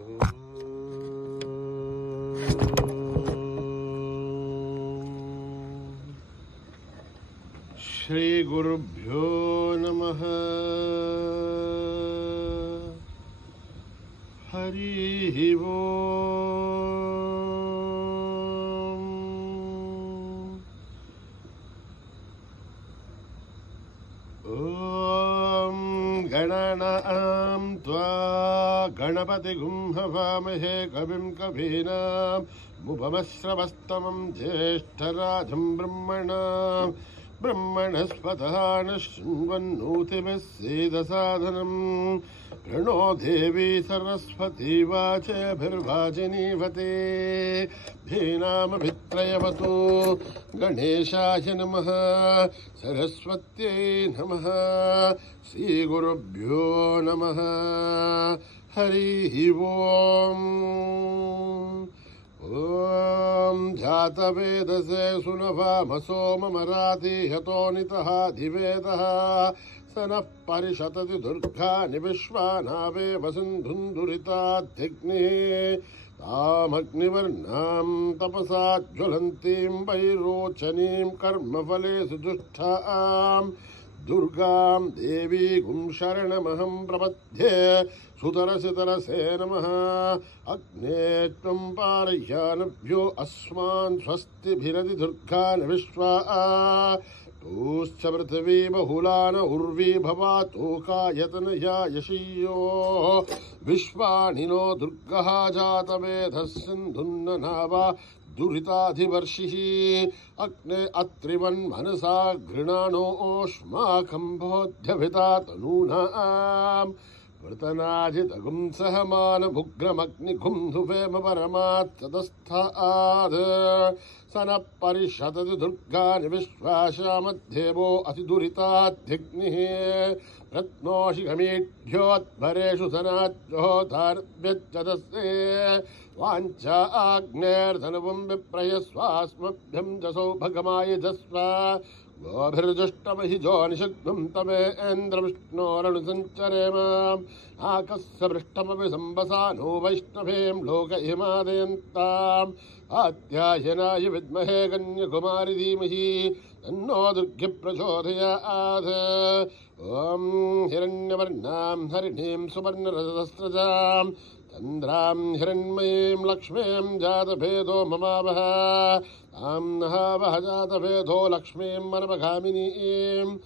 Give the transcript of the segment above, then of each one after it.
श्री गुरुभ्यो नमः। हरि ओम। ओम गणानां त्वा गणपतिगुं हवामहे कविं कवीनामुपमश्रवस्तमं ज्येष्ठराजं ब्रह्मणस्पतः नः शृण्वन्नोतिभिः सेदसादनम्। प्रणो देवी सरस्वती वाचभिर्वाचिनीवते। भेनामभित्रयवतु गणेशाय नमः, सरस्वत्यै नमः। श्रीगुरुभ्यो नमः। हरिः ओम्। ओम जातवेदसे सुनभामसो ममराति हतोनितः दिवेदः स नः परिषतति दुर्गानि विश्वानावेव सिन्धुन्दुरिताध्यग्निः। तामग्निवर्णां तपसा ज्वलन्तीं वैरोचनीं कर्मफलेषु दुष्टाम् दुर्गां देवीं शरणमहं प्रपद्ये। सुतरसितरसे नमः। अग्ने त्वं पारयानभ्यो अस्मान् स्वस्तिभिरति दुर्गान् विश्वा। तूश्च पृथिवी बहुलान उर्वी भवातोकायतनया यशीयो। विश्वानिनो दुर्गः जातवेदः सिन्धुन्ननावा दुरिताधिवर्षिः। अग्ने अत्रिवन्मनसा घृणानोऽस्माकं बोध्यभिता तनूनाम्। वृतनाजितगुं सहमानभुग्रमग्निघुं धुवेम परमात्तदस्थाद्। स नः परिषतति दुर्गानि विश्वाशामध्येवो अतिदुरिताध्यग्निः। रत्नोषिगमीढ्योऽध्वरेषु सनाद्योधार्भ्यच्चदस्ये। वाञ्छा आग्नेर्धनुवं विप्रयस्वास्मभ्यं जसौ भगमाय जस्व। गोभिर्जुष्टमहि जोनिषग्नं तमेन्द्रविष्णोरनुसञ्चरेम। आकस्य पृष्ठमपि सम्बसा नो वैष्णवीं लोक इमादयन्ताम्। आत्यायनाय विद्महे कन्याकुमारी धीमहि तन्नो दुर्गे प्रचोदयात्। ॐ हिरण्यवर्णां हरिणीं सुवर्णरजतस्रजां चन्द्रां हिरण्मयीं लक्ष्मीं जातभेदो ममावह। तां नः वह जातभेदो लक्ष्मीं मनमघामिनीं।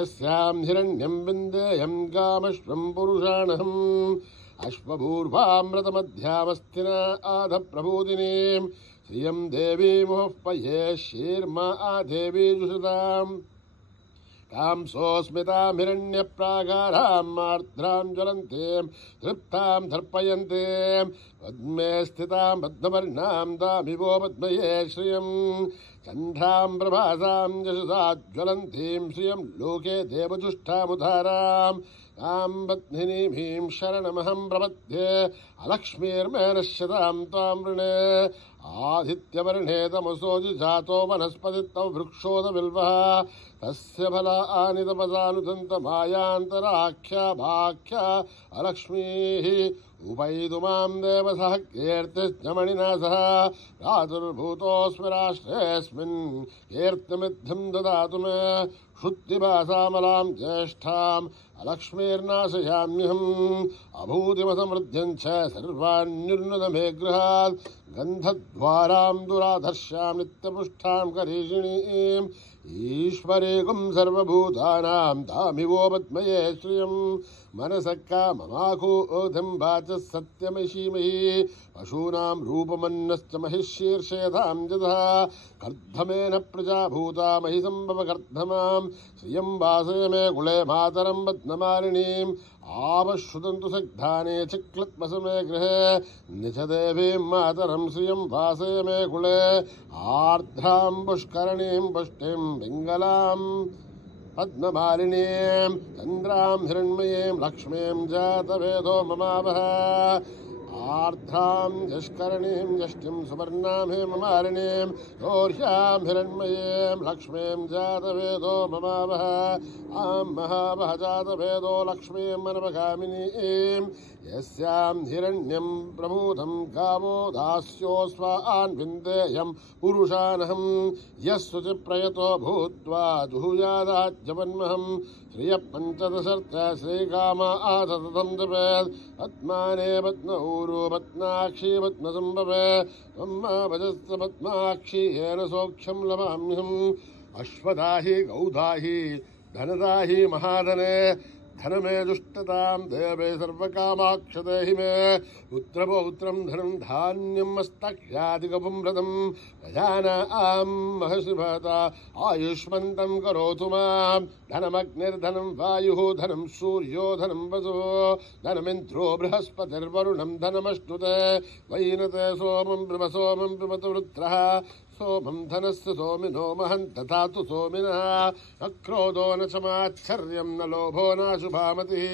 यस्यां हिरण्यं विन्देयं गामश्वं पुरुषाणहम्। अश्वपूर्वामृतमध्यामस्तिना आध प्रबोधिनीं। श्रियं देवी मुहुःपये शीर्मा देवी जुषताम्। कांसोऽस्मितां हिरण्यप्राकारां मार्द्रां ज्वलन्तीं तृप्तां दर्पयन्तीं। पद्मे स्थितां पद्मवर्णां दामिवो पद्मये श्रियं। चन्द्रां प्रभासां यशसा ज्वलन्तीं श्रियं लोके देवजुष्टामुदारां। तां पत्निनीं शरणमहं प्रपद्ये। अलक्ष्मीर्मे नश्यतां त्वां वृणे। आदित्यवर्णे तमसो जातो वनस्पति तव वृक्षोदबिल्वः। तस्य फलानि तपसानुदन्तमायान्तराख्या भाख्या अलक्ष्मीः। उपैतुमां देवसः कीर्तिश्चमणिना सह। प्रादुर्भूतोऽस्मि राष्ट्रेऽस्मिन् कीर्तिमिद्धं ददातु मे। शुद्धिभासामलां ज्येष्ठाम् अलक्ष्मीर्नाशयाम्यहम्। अभूतिमसमृद्ध्यं च सर्वाण्युन्नतमे गृहात्। गन्धद्वारां दुराधर्ष्यां नित्यपुष्टां करीषिणीम्। ईश्वरेकुं सर्वभूतानां तामिवो पद्मये श्रियं। मनसः काममाकोधिं वाचः सत्यमशीमहि। पशूनां रूपमन्नश्च महिषीर्षेधां जतः। कर्धमेन प्रजा भूता महि सम्भव कर्धमां। श्रियं वासय मे कुले मातरं पद्ममालिनीम्। आवश्रुतन्तु सग्धाने चिक्लत्मसमे गृहे। निजदेवीं मातरं श्रियं वासय मे कुले। आर्द्रां पुष्करणीं पुष्टिं पिङ्गलां पद्ममालिनीं। चन्द्रां हिरण्मयीं लक्ष्मीं जातवेदो ममावह। आर्द्रां यष्करणीं यष्टिं सुवर्णां हेममालिनीं। शौर्यां हिरण्मयीं लक्ष्मीं जातवेदो ममावह। आं महावह जातवेदो लक्ष्मीं मनमगामिनीं। यस्यां हिरण्यं प्रभूतं गावो दास्योऽस्वान् विन्देयं पुरुषानहं यस्सुचि प्रयतो भूत्वा जुहुयादाज्यवन्महं श्रियः पञ्चदशर्थ श्रीकामा आसततं जपेत् पद्माने पद्मऊरो पद्माक्षी पद्मसम्भवे त्वम्मा भजस्व पद्माक्षी येन सौख्यं लभाम्यहम् अश्वदाहि गौदाहि धनदाहि महाधने धनमे दुष्टतां देवे सर्वकामाक्षते हि मे पुत्रपौत्रं धनं धान्यं मस्तक्ष्यादिकपुं व्रतं प्रजानां महर्षि भवता आयुष्मन्तं करोतु मां धनमग्निर्धनं वायुः धनं सूर्यो धनं वसुः धनमिन्द्रो बृहस्पतिर्वरुणं धनमश्नुते वैनते सोमं ब्रह्मसोमं ब्रह्मतु वृत्रः सोमं धनस्य सोमिनो महं तथा तु सोमिनः अक्रोधो न क्षमाच्छर्यं न लोभो नाशुभामतिः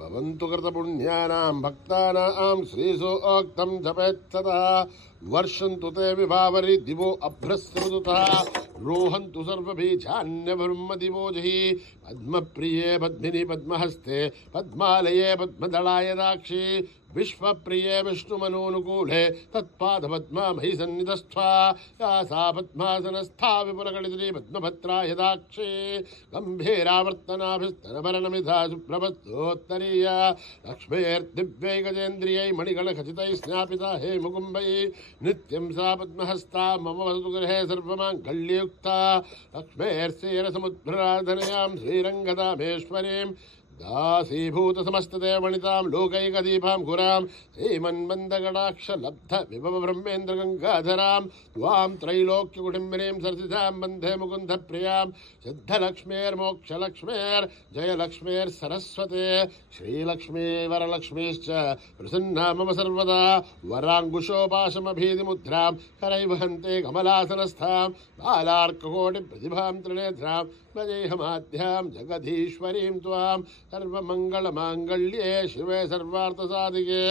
भवन्तु कृतपुण्यानां भक्तानां श्रीसोक्तं जपेत्सदा वर्षन्तु ते विभावरि दिवो अभ्रस्रुतः रोहन्तु सर्वबीजान्यब्रह्मदिवोजहि पद्मप्रिये पद्मिनि पद्महस्ते पद्मालये पद्मदलाय दाक्षि विश्वप्रिये विष्णुमनोनुकूले तत्पादपद्मामहि सन्निधस्त्वा या सा पद्मासनस्था विपुलगणित्री पद्मभद्राय दाक्षि गम्भीरावर्तनाभिस्तनभरणमिधा सुप्रभस्तोत्तरीया लक्ष्मीर्दिव्यै गजेन्द्रियै मणिगणखचितैः स्नापिता हे मुकुम्बै नित्यं सा पद्महस्ता मम वसतु गृहे सर्वमाङ्गल्ययुक्ता लक्ष्मीर्षीरसमुद्भ्राधनयां श्रीरङ्गदामेश्वरीं दासीभूत समस्तदेवणितां लोकैकदीपां गुरां श्रीमन्मन्दगडाक्षलब्ध विभव ब्रह्मेन्द्र गंगाधरां त्वां त्रैलोक्यकुटुम्बिनीं सरसिजां वन्दे मुकुन्दप्रियां सिद्धलक्ष्मीर्मोक्षलक्ष्मीर्जयलक्ष्मीर्सरस्वते श्रीलक्ष्मी वरलक्ष्मीश्च प्रसन्ना मम सर्वदा वराङ्कुशोपाशमभीतिमुद्रां करैवहन्ते कमलासनस्थां बालार्ककोटिप्रतिभां त्रिनेत्रां भजेऽहमाद्यां जगदीश्वरीं त्वां सर्वमङ्गलमाङ्गल्ये शिवे सर्वार्थसाधिके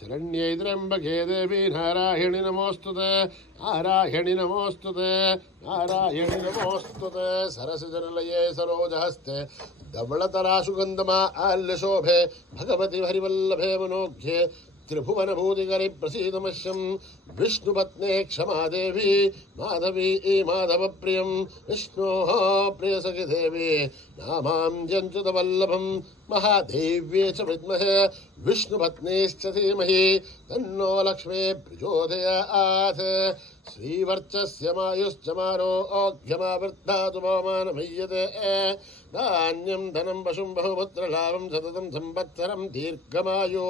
शरण्ये त्र्यम्बके देवी नारायणि नमोऽस्तुते नारायणि नमोऽस्तुते नारायणि नमोऽस्तुते सरसिजनलये सरोजहस्ते धवलतराशुगन्धमा आल्यशोभे भगवति हरिवल्लभे मनोज्ञे त्रिभुवनभूतिकरि प्रसीदमश्यं विष्णुपत्ने क्षमा देवी माधवी माधवप्रियं विष्णोः प्रियसखि देवी नामाञ्जन्तुतवल्लभं महादेव्ये च विद्महे विष्णुपत्नीश्च धीमहि तन्नो लक्ष्मी प्रचोदयात् श्रीवर्चस्य मायुश्च मारोग्यमावृद्धातु पवमानमह्यते धान्यं धनं पशुं बहुपुत्रलाभं सततं संवत्सरं दीर्घमायो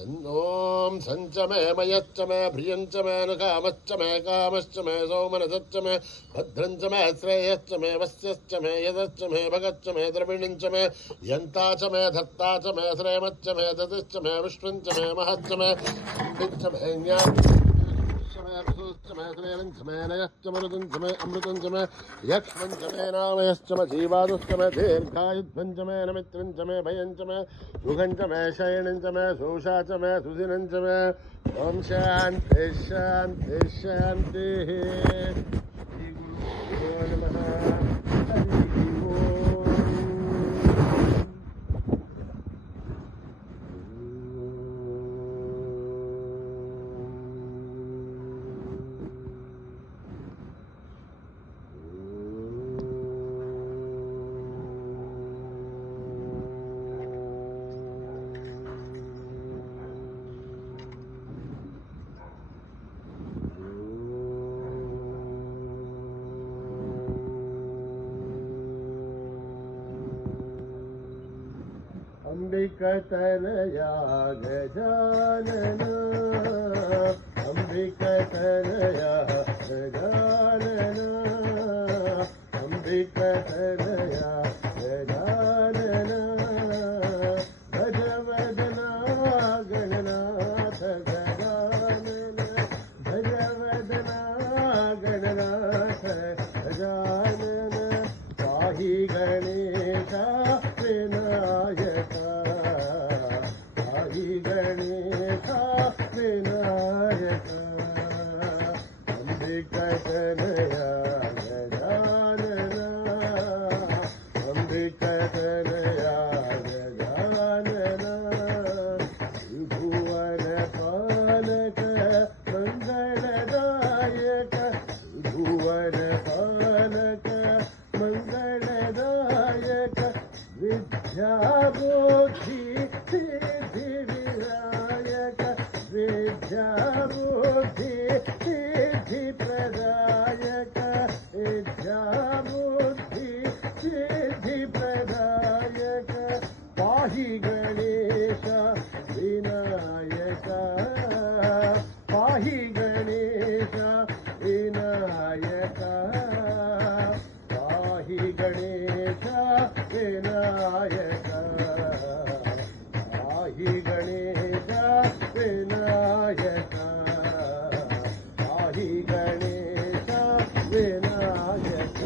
ॐ सञ्च मे मयश्च मे प्रियञ्च मे नुकामश्च मे कामश्च मे सौमनसश्च मे भद्रञ्च मे श्रेयश्च मे वस्यश्च मे यदश्च मे भगच्च मे द्रविणञ्च मे यन्ता च मे धत्ता च मे श्रेमश्च मे दतिश्च मे विष्णुञ्च मे महच्च मे च मे ज्ञानश्च मे श्रेयञ्च मे नयश्च मरुतञ्च मे अमृतञ्च मे यक्ष्मञ्च मे नामयश्च मे जीवादुश्च मे दीर्घायुध्वञ्च मे नमित्रञ्च मे भयञ्च मे सुखञ्च मे शयनञ्च मे शोषा च मे सुदिनञ्च मे ॐ शान्ति शान्ति शान्तिः श्रीगुरुभ्यो नमः हरिः अंबिकतनया गजानन अंबिकतनया गजानन अंबिकतनया गजानन भजवदना गणनाथ गजानन भजवदना गणनाथ गजानन पाहि गणेशा विनायका गणेशा विनायका अंबिकतनया गजानना इच्छाबुद्धि सिद्धिप्रदायक इच्छाबुद्धि सिद्धिप्रदायक पाहि गणेश विनायक पाहि गणेश विनायक पाहि गणेश विनायक पाहि गणेश विनायक पाहि गणेश विनायक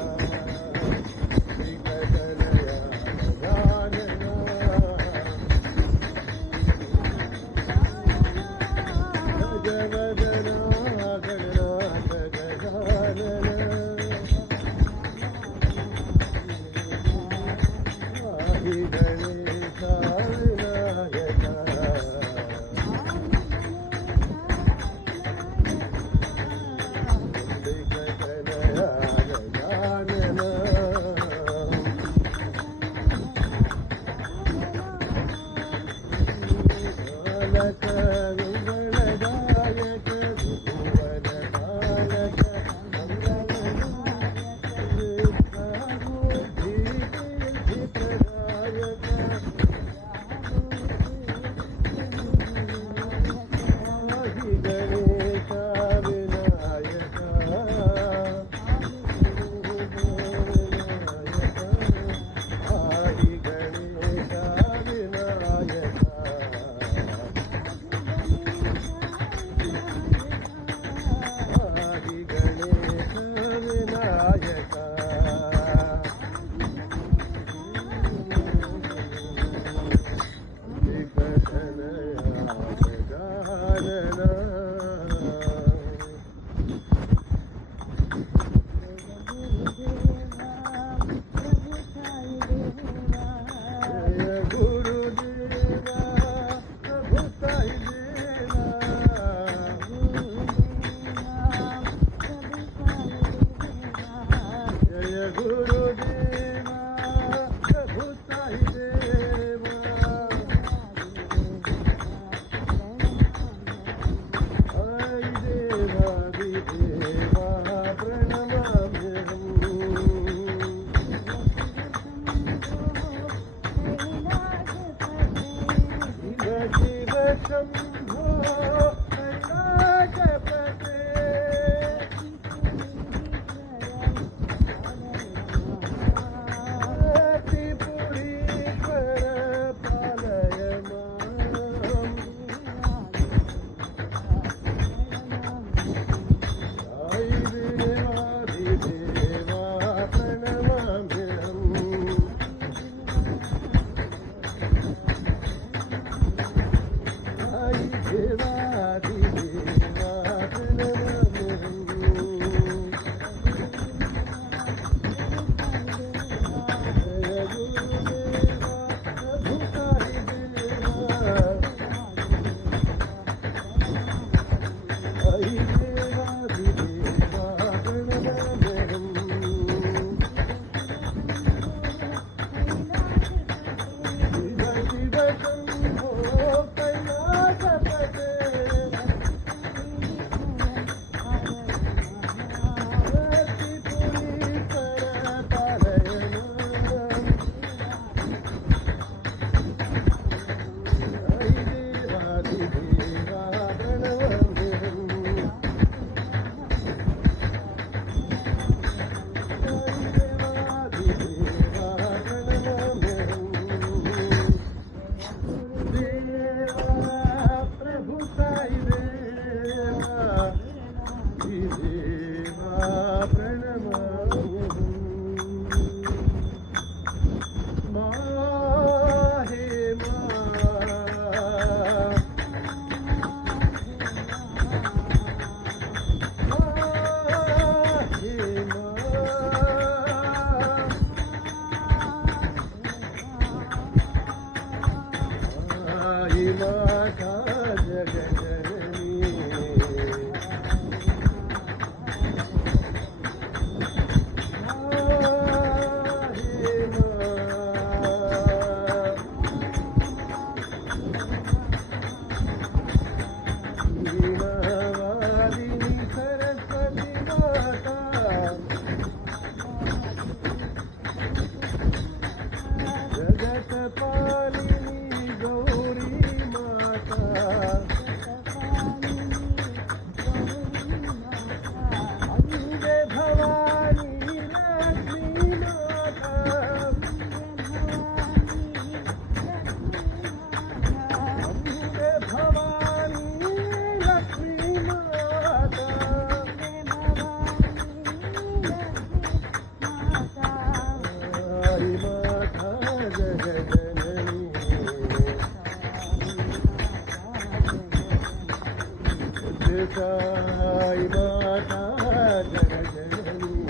साई माता जगजननी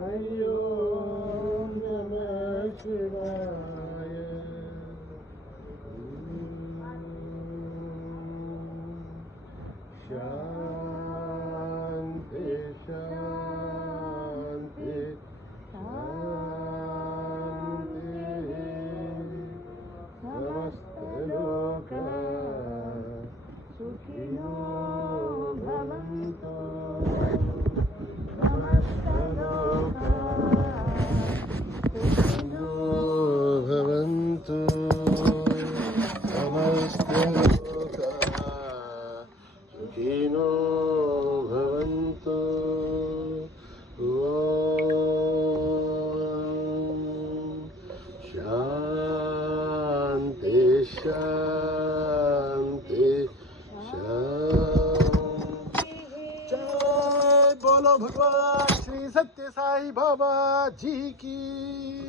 हरि ओम नमः शिवाय। शांति शांति शांति। समस्तलोका सुखिनो भवन्तु। समस्तलोका सुखिनो भवन्तु। समस्तलोका सुखिनो भवन्तु। शांति शांति शांति। जय बोलो भगवान श्री सत्य साई बाबा जी की।